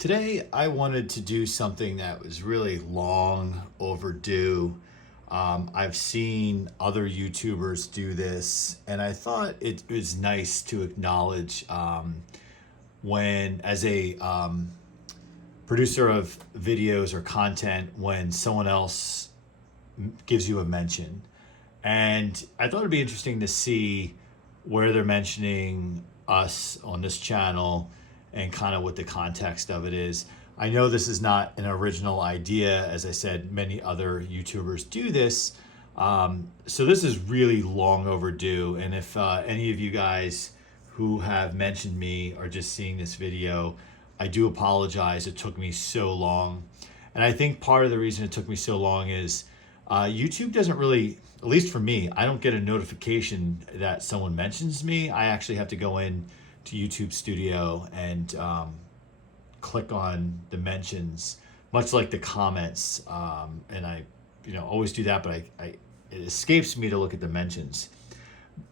Today, I wanted to do something that was really long overdue. I've seen other YouTubers do this, and I thought it was nice to acknowledge when, as a producer of videos or content, when someone else gives you a mention. And I thought it'd be interesting to see where they're mentioning us on this channel and kind of what the context of it is. I know this is not an original idea. As I said, many other YouTubers do this. So this is really long overdue. And if any of you guys who have mentioned me are just seeing this video, I do apologize. It took me so long. And I think part of the reason it took me so long is YouTube doesn't really, at least for me, I don't get a notification that someone mentions me. I actually have to go in to YouTube Studio and click on the mentions, much like the comments. And I, always do that, but it escapes me to look at the mentions.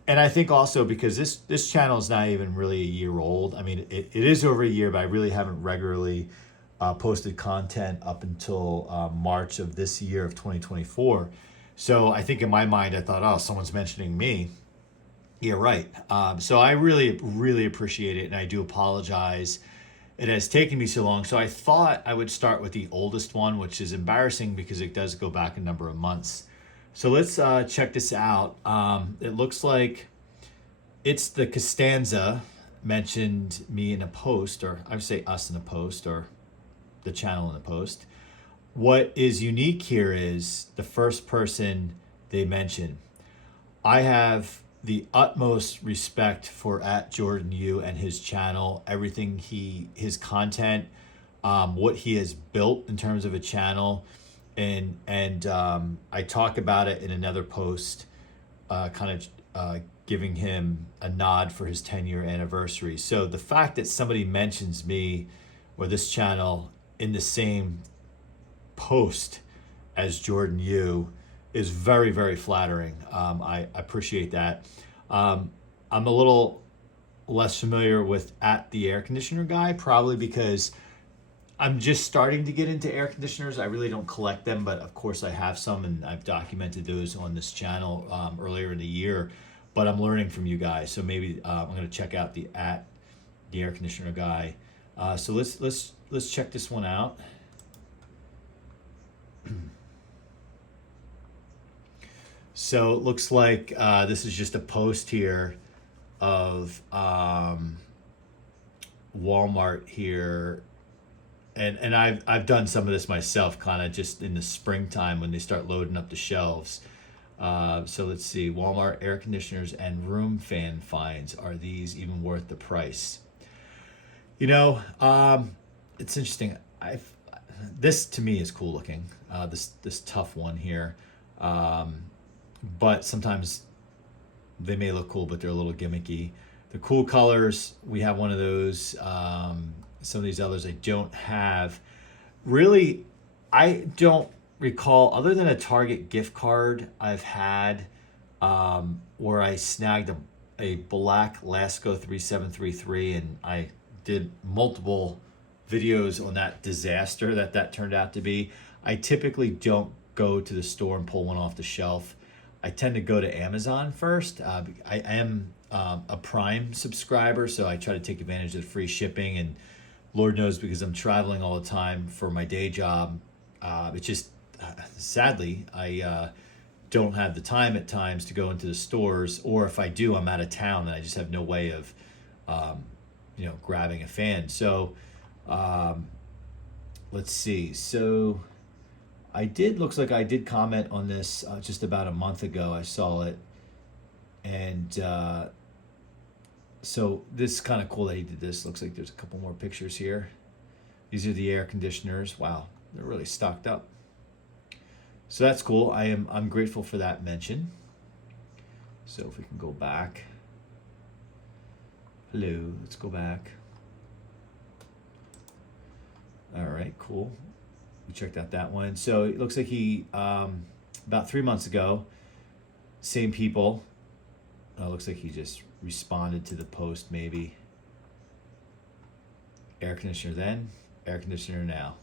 And I think also because this channel is not even really a year old. I mean, it is over a year, but I really haven't regularly posted content up until March of this year of 2024. So I think in my mind, I thought, oh, someone's mentioning me. Yeah, right. So I really, really appreciate it, and I do apologize. It has taken me so long. So I thought I would start with the oldest one, which is embarrassing because it does go back a number of months. So let's check this out. It looks like it's the Costanza mentioned me in a post, or I would say us in a post, or the channel in a post. What is unique here is the first person they mention. I have the utmost respect for @JordanU and his channel, everything his content, what he has built in terms of a channel, and I talk about it in another post, giving him a nod for his 10-year anniversary. So the fact that somebody mentions me or this channel in the same post as JordanU is very, very flattering. I appreciate that. I'm a little less familiar with @the air conditioner guy, probably because I'm just starting to get into air conditioners. I really don't collect them, but of course I have some, and I've documented those on this channel earlier in the year. But I'm learning from you guys, so maybe I'm going to check out the air conditioner guy. So let's check this one out. So it looks like this is just a post here of Walmart here. And I've done some of this myself, kind of just in the springtime when they start loading up the shelves. So let's see, Walmart air conditioners and room fan finds. Are these even worth the price? It's interesting. This to me is cool looking. This tough one here. But sometimes they may look cool, but they're a little gimmicky. The cool colors, we have one of those. Some of these others I don't have. Really, I don't recall, other than a Target gift card I've had where I snagged a black Lasco 3733, and I did multiple videos on that disaster that turned out to be. I typically don't go to the store and pull one off the shelf. I tend to go to Amazon first. I am a Prime subscriber, so I try to take advantage of the free shipping, and Lord knows, because I'm traveling all the time for my day job, it's just, sadly, I don't have the time at times to go into the stores, or if I do, I'm out of town and I just have no way of, grabbing a fan. So let's see. So looks like I did comment on this just about a month ago. I saw it. And so this is kind of cool that he did this. Looks like there's a couple more pictures here. These are the air conditioners. Wow, they're really stocked up. So that's cool. I'm grateful for that mention. So if we can go back. Hello, let's go back. All right, cool. We checked out that one. So it looks like he, about 3 months ago, same people. Looks like he just responded to the post maybe. Air conditioner then, air conditioner now.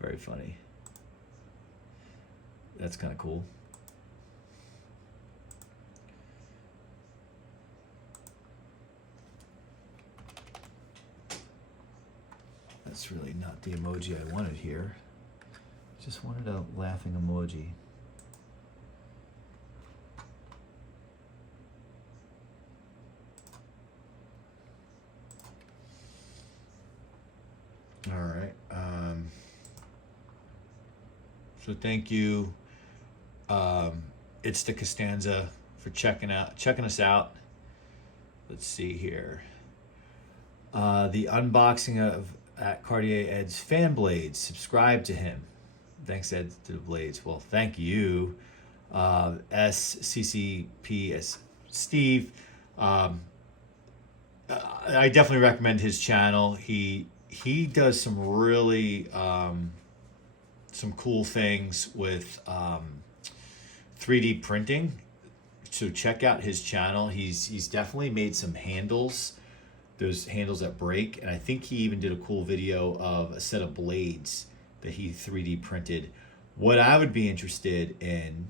Very funny. That's kind of cool. That's really not the emoji I wanted here. Just wanted a laughing emoji. All right. So thank you, It's the Costanza, for checking us out. Let's see here. The unboxing of at Cartier Ed's fan blades. Subscribe to him. Thanks, Ed, to the blades. Well, thank you, ccps Steve. I definitely recommend his channel. He does some really some cool things with 3D printing. So check out his channel. He's definitely made some handles, those handles that break, and I think he even did a cool video of a set of blades that he 3D printed. What I would be interested in,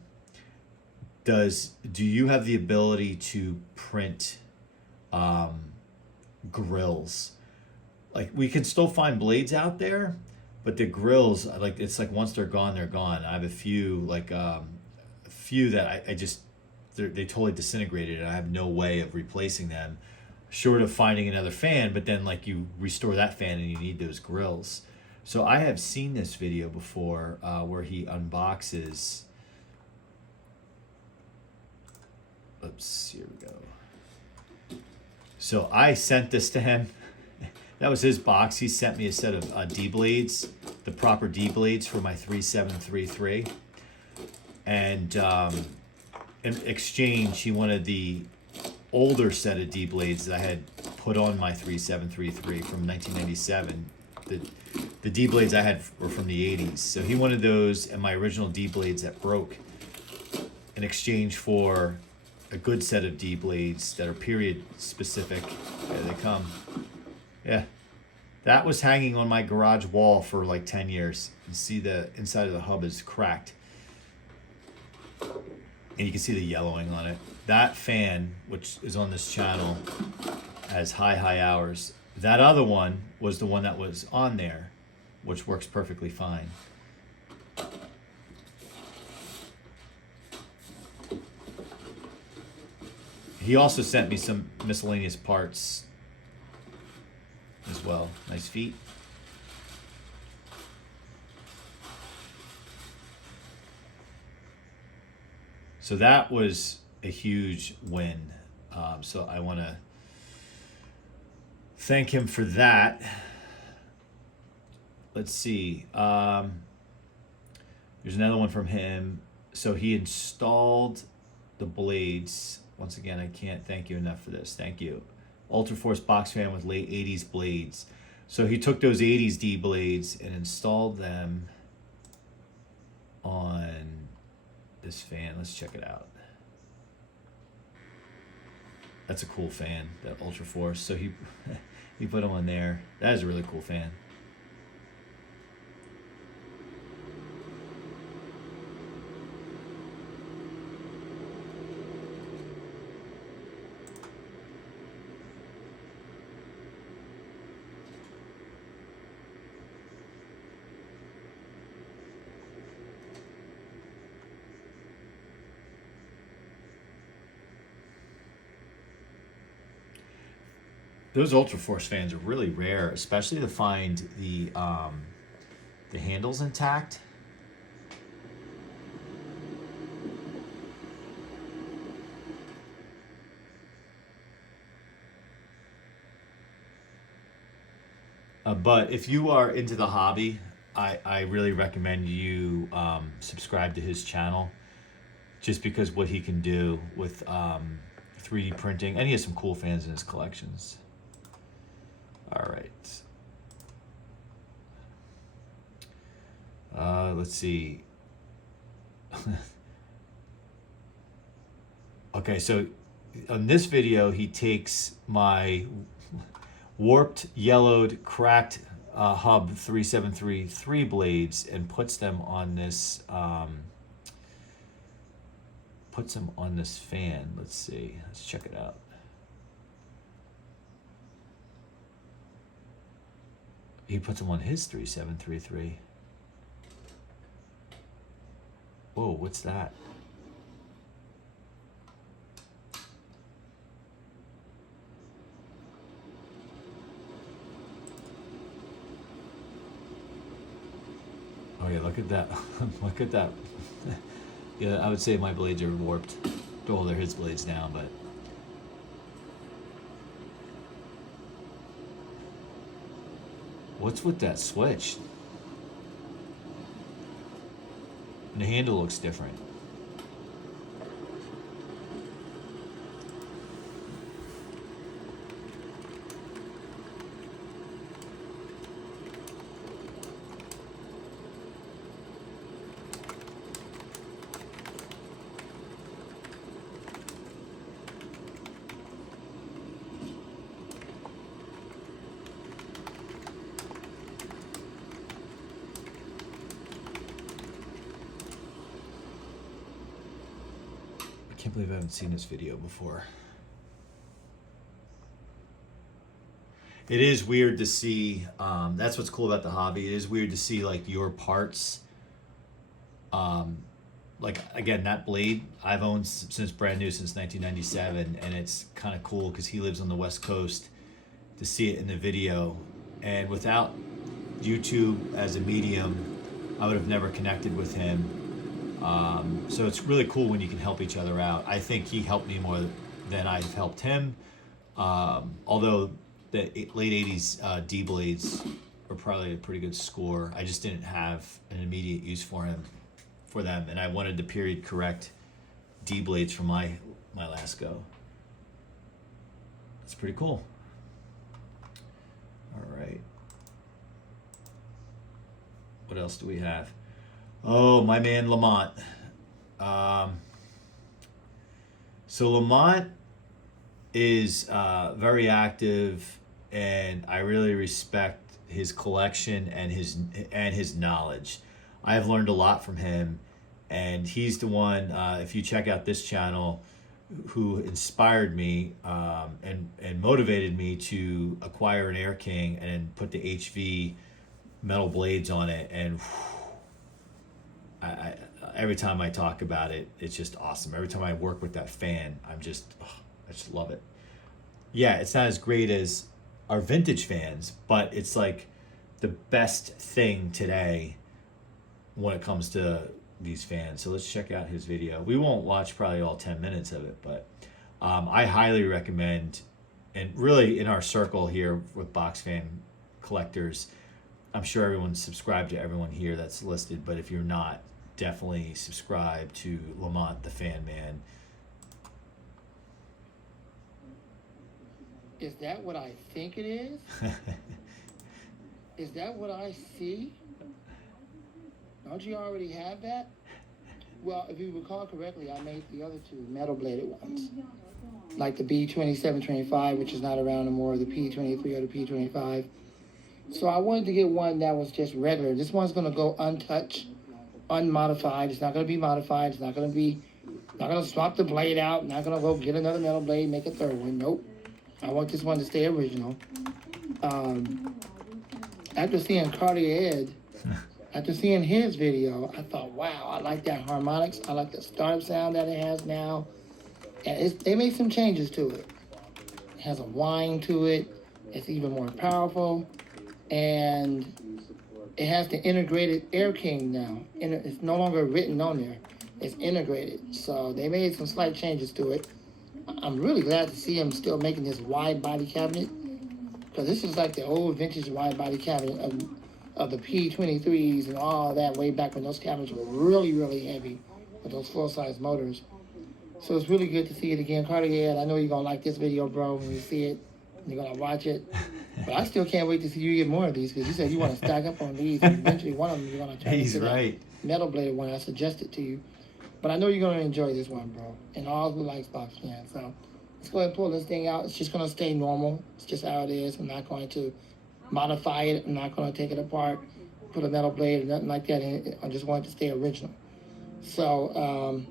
do you have the ability to print grills? Like, we can still find blades out there, but the grills, like, it's like once they're gone, they're gone. I have a few, like a few that I just, they totally disintegrated, and I have no way of replacing them, short of finding another fan. But then, like, you restore that fan and you need those grills. So I have seen this video before where he unboxes. Oops, here we go. So I sent this to him. That was his box. He sent me a set of D blades, the proper D blades for my 3733. And in exchange, he wanted the older set of D blades that I had put on my 3733 from 1997. The D blades I had were from the 80s. So he wanted those and my original D blades that broke in exchange for a good set of D blades that are period specific. There they come. Yeah, that was hanging on my garage wall for like 10 years. You see the inside of the hub is cracked. And you can see the yellowing on it. That fan, which is on this channel, has high hours. That other one was the one that was on there, which works perfectly fine. He also sent me some miscellaneous parts as well. Nice feet. So that was a huge win. So I want to thank him for that. Let's see. There's another one from him. So he installed the blades. Once again, I can't thank you enough for this. Thank you. Ultraforce box fan with late 80s blades. So he took those 80s D blades and installed them on this fan. Let's check it out. That's a cool fan, that Ultraforce. So he put them on there. That is a really cool fan. Those Ultraforce fans are really rare, especially to find the handles intact. But if you are into the hobby, I really recommend you subscribe to his channel, just because what he can do with 3D printing, and he has some cool fans in his collections. All right. Let's see. Okay, so on this video, he takes my warped, yellowed, cracked Hub 3733 blades and puts them on this fan. Let's see. Let's check it out. He puts them on his 3733. Whoa, what's that? Oh yeah, look at that. Look at that. Yeah, I would say my blades are warped. Well, they're his blades now, but what's with that switch? And the handle looks different. I can't believe I haven't seen this video before. It is weird to see, that's what's cool about the hobby. It is weird to see like your parts. Like again, that blade I've owned since brand new, since 1997, and it's kind of cool because he lives on the West Coast, to see it in the video. And without YouTube as a medium, I would have never connected with him. So it's really cool when you can help each other out. I think he helped me more than I've helped him. Although the late 80s D blades were probably a pretty good score. I just didn't have an immediate use for them, and I wanted the period correct D blades for my last go. It's pretty cool. All right. What else do we have? Oh, my man Lamont. So Lamont is very active, and I really respect his collection and his knowledge. I have learned a lot from him, and he's the one, if you check out this channel, who inspired me and motivated me to acquire an Air King and put the HV metal blades on it. And I every time I talk about it, it's just awesome. Every time I work with that fan, I just love it. Yeah, it's not as great as our vintage fans, but it's like the best thing today when it comes to these fans. So let's check out his video. We won't watch probably all 10 minutes of it, but I highly recommend, and really in our circle here with box fan collectors, I'm sure everyone's subscribed to everyone here that's listed, but if you're not, definitely subscribe to Lamont the Fan Man. Is that what I think it is? Is that what I see? Don't you already have that? Well, if you recall correctly, I made the other two metal bladed ones. Like the B2725, which is not around anymore, the P23 or the P25. So I wanted to get one that was just regular. This one's going to go untouched, unmodified. It's not going to be modified. It's not going to swap the blade out. Not going to go get another metal blade, make a third one. Nope. I want this one to stay original. After seeing Cartier Ed, after seeing his video, I thought, wow, I like that harmonics. I like the startup sound that it has now. And they made some changes to it. It has a whine to it. It's even more powerful. And it has the integrated Air King now. It's no longer written on there. It's integrated. So they made some slight changes to it. I'm really glad to see him still making this wide body cabinet, because this is like the old vintage wide body cabinet of the P23s and all that, way back when those cabinets were really, really heavy with those full-size motors. So it's really good to see it again. Cartier, I know you're going to like this video, bro, when you see it. You're going to watch it. But I still can't wait to see you get more of these, because you said you want to stack up on these, and eventually one of them you're going to turn into right. that metal bladed one I suggested to you. But I know you're going to enjoy this one, bro, and all who likes box fans. So let's go ahead and pull this thing out. It's just going to stay normal. It's just how it is. I'm not going to modify it. I'm not going to take it apart, put a metal blade or nothing like that in it. I just want it to stay original. So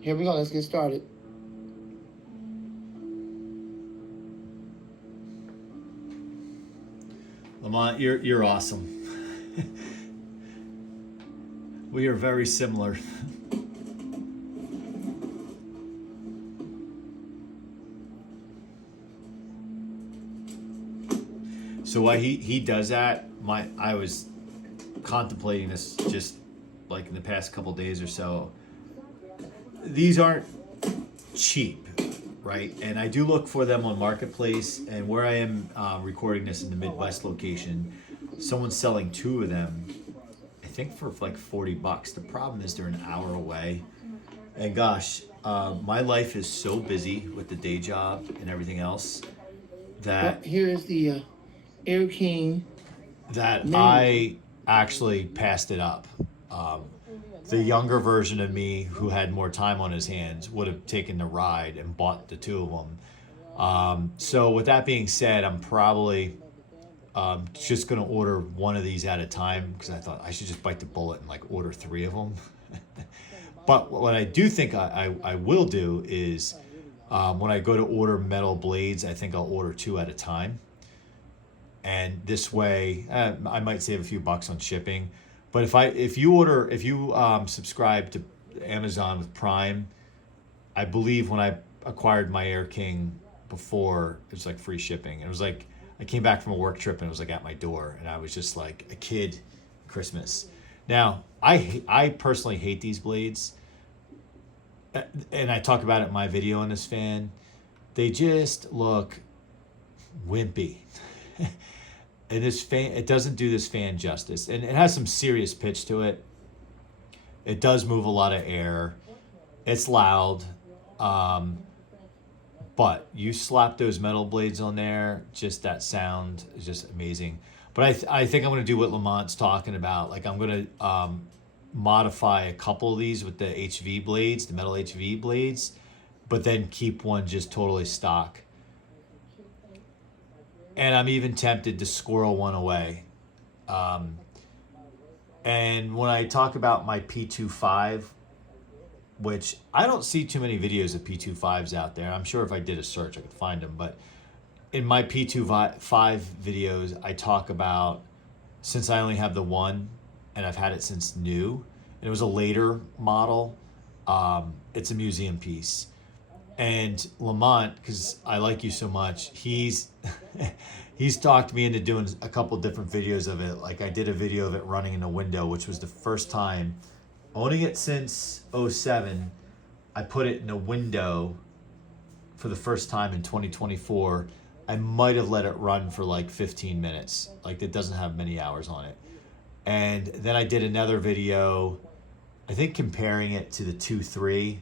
here we go. Let's get started. Lamont, you're awesome. We are very similar. So while he does that, I was contemplating this just like in the past couple days or so. These aren't cheap, right? And I do look for them on Marketplace, and where I am recording this in the Midwest location, someone's selling 2 of them, I think for like $40. The problem is they're an hour away. And gosh, my life is so busy with the day job and everything else that... Well, here's the Air King. That I actually passed it up. The younger version of me who had more time on his hands would have taken the ride and bought the 2 of them. So with that being said, I'm probably just going to order one of these at a time because I thought I should just bite the bullet and like order 3 of them. But what I do think I will do is when I go to order metal blades, I think I'll order 2 at a time. And this way, I might save a few bucks on shipping. But if you subscribe to Amazon with Prime, I believe when I acquired my Air King before, it was like free shipping. It was like I came back from a work trip and it was like at my door, and I was just like a kid Christmas. Now I personally hate these blades, and I talk about it in my video on this fan. They just look wimpy. And this fan, it doesn't do this fan justice. And it has some serious pitch to it. It does move a lot of air. It's loud. But you slap those metal blades on there, just that sound is just amazing. But I think I'm going to do what Lamont's talking about. Like I'm going to modify a couple of these with the HV blades, the metal HV blades, but then keep one just totally stock. And I'm even tempted to squirrel one away. And when I talk about my P25, which I don't see too many videos of P25s out there. I'm sure if I did a search, I could find them. But in my P25 videos, I talk about, since I only have the one, and I've had it since new, and it was a later model, it's a museum piece. And Lamont, because I like you so much, he's talked me into doing a couple different videos of it. Like I did a video of it running in a window, which was the first time, owning it since 2007, I put it in a window for the first time in 2024. I might have let it run for like 15 minutes. Like it doesn't have many hours on it. And then I did another video, I think comparing it to the 2.3.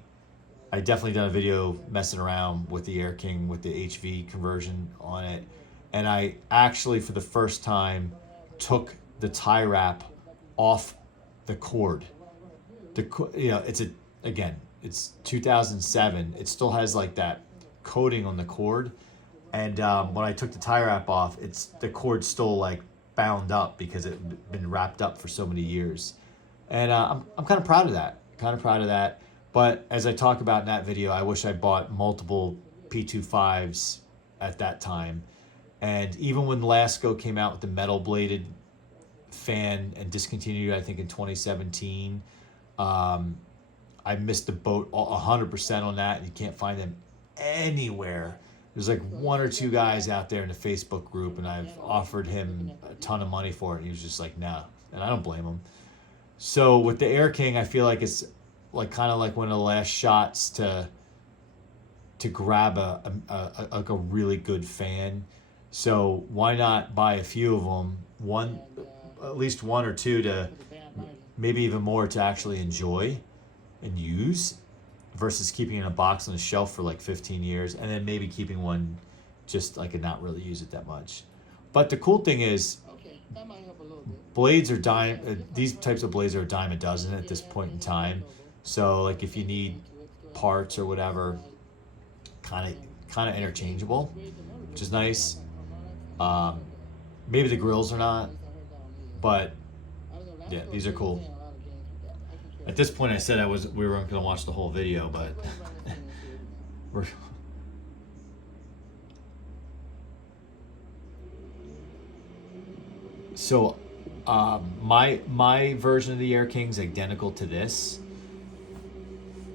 I definitely done a video messing around with the Air King with the HV conversion on it. And I actually, for the first time, took the tie wrap off the cord. It's 2007. It still has like that coating on the cord. And when I took the tie wrap off, the cord's still like bound up because it had been wrapped up for so many years. And I'm kind of proud of that. But as I talk about in that video, I wish I bought multiple P25s at that time. And even when Lasco came out with the metal bladed fan and discontinued, I think in 2017, I missed the boat 100% on that. You can't find them anywhere. There's like 1 or 2 guys out there in the Facebook group, and I've offered him a ton of money for it. And he was just like, no. And I don't blame him. So with the Air King, I feel like it's like kind of like one of the last shots to grab a really good fan. So why not buy a few of them, at least 1 or 2 to maybe even more to actually enjoy and use, versus keeping it in a box on a shelf for like 15 years and then maybe keeping one just like and not really use it that much. But the cool thing is, blades are these types of blades are a dime a dozen at this point in time. So like if you need parts or whatever, kind of interchangeable, which is nice. Maybe the grills are not, but yeah, these are cool. At this point, I said we weren't going to watch the whole video, but we're. So, my version of the Air King's identical to this.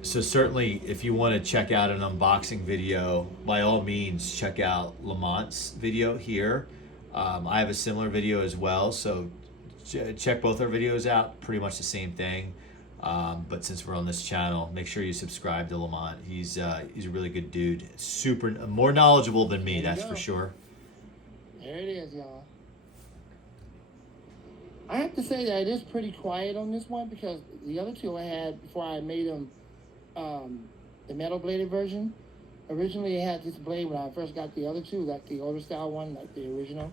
So certainly, if you want to check out an unboxing video, by all means, check out Lamont's video here. I have a similar video as well, so check both our videos out. Pretty much the same thing, but since we're on this channel, make sure you subscribe to Lamont. He's a really good dude. Super more knowledgeable than me, that's for sure. There it is, y'all. I have to say that it is pretty quiet on this one because the other two I had before I made them the metal bladed version. Originally, I had this blade when I first got the other two, like the older style one, like the original,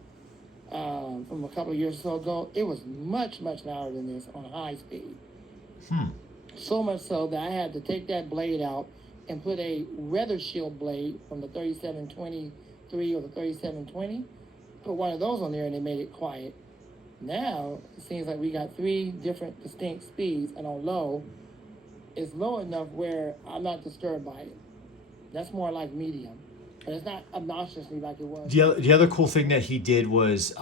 from a couple of years or so ago. It was much, much louder than this on high speed. So much so that I had to take that blade out and put a weather shield blade from the 3723 or the 3720. Put one of those on there and it made it quiet. Now, it seems like we got 3 different distinct speeds, and on low, it's low enough where I'm not disturbed by it. That's more like medium, but it's not obnoxiously like it was. The other cool thing that he did was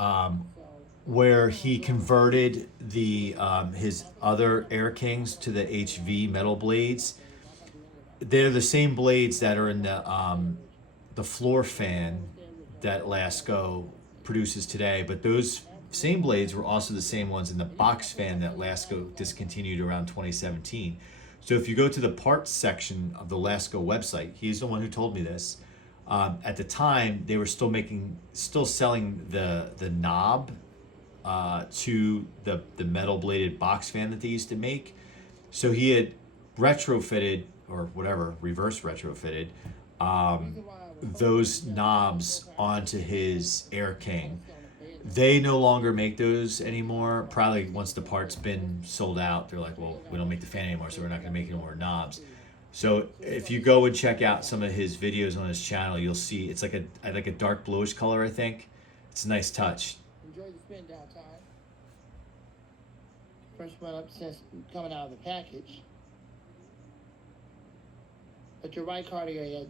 where he converted the his other Air Kings to the HV metal blades. They're the same blades that are in the floor fan that Lasco produces today, but those same blades were also the same ones in the box fan that Lasco discontinued around 2017. So if you go to the parts section of the Lasco website, he's the one who told me this. At the time, they were still selling the knob to the metal bladed box fan that they used to make. So he had retrofitted, or whatever, reverse retrofitted, those knobs onto his Air King. They no longer make those anymore. Probably once the part's been sold out, they're like, well, we don't make the fan anymore, so we're not going to make any more knobs. So if you go and check out some of his videos on his channel, you'll see it's like a dark bluish color, I think. It's a nice touch. Enjoy the spin down time. First one up since coming out of the package. But you're right, Cartier Ed.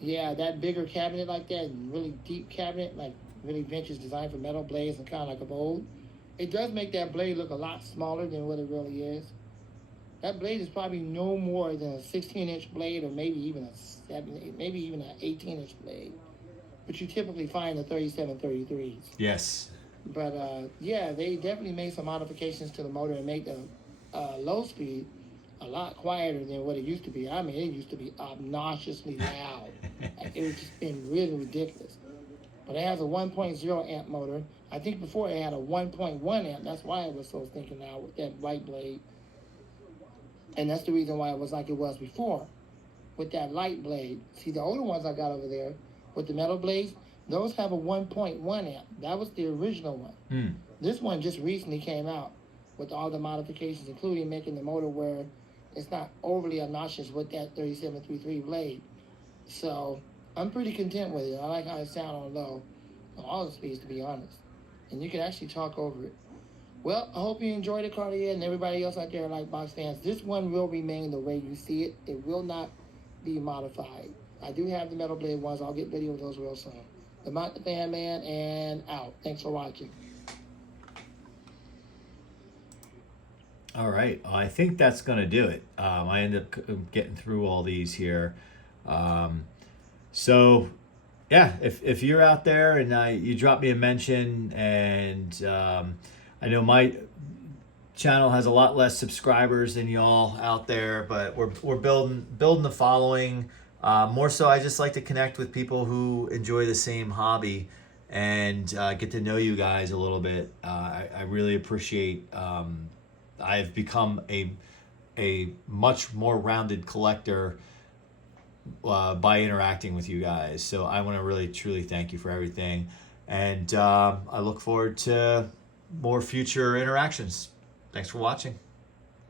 Yeah, that bigger cabinet like that, really deep cabinet, like really vintage design for metal blades and kind of like a bowl. It does make that blade look a lot smaller than what it really is. That blade is probably no more than a 16-inch blade, or maybe even maybe even an 18-inch blade. But you typically find the 3733s. Yes. But yeah, they definitely made some modifications to the motor and make the low speed a lot quieter than what it used to be. I mean, it used to be obnoxiously loud. It was just been really ridiculous. But it has a 1.0 amp motor. I think before it had a 1.1 amp. That's why it was so stinking loud with that white blade. And that's the reason why it was like it was before with that light blade. See, the older ones I got over there with the metal blades, those have a 1.1 amp. That was the original one. This one just recently came out with all the modifications, including making the motor where it's not overly obnoxious with that 3733 blade. So I'm pretty content with it. I like how it sounds on low, on all the speeds, to be honest. And you can actually talk over it. Well, I hope you enjoyed it, Cartier, and everybody else out there like box fans. This one will remain the way you see it. It will not be modified. I do have the metal blade ones. I'll get video of those real soon. Lamont the Fan Man, and out. Thanks for watching. All right, I think that's going to do it. I ended up getting through all these here. So, yeah, if you're out there and you drop me a mention, and I know my channel has a lot less subscribers than y'all out there, but we're building the following. More so, I just like to connect with people who enjoy the same hobby and get to know you guys a little bit. I really appreciate. I've become a much more rounded collector by interacting with you guys. So I want to really truly thank you for everything, and I look forward to more future interactions. Thanks for watching.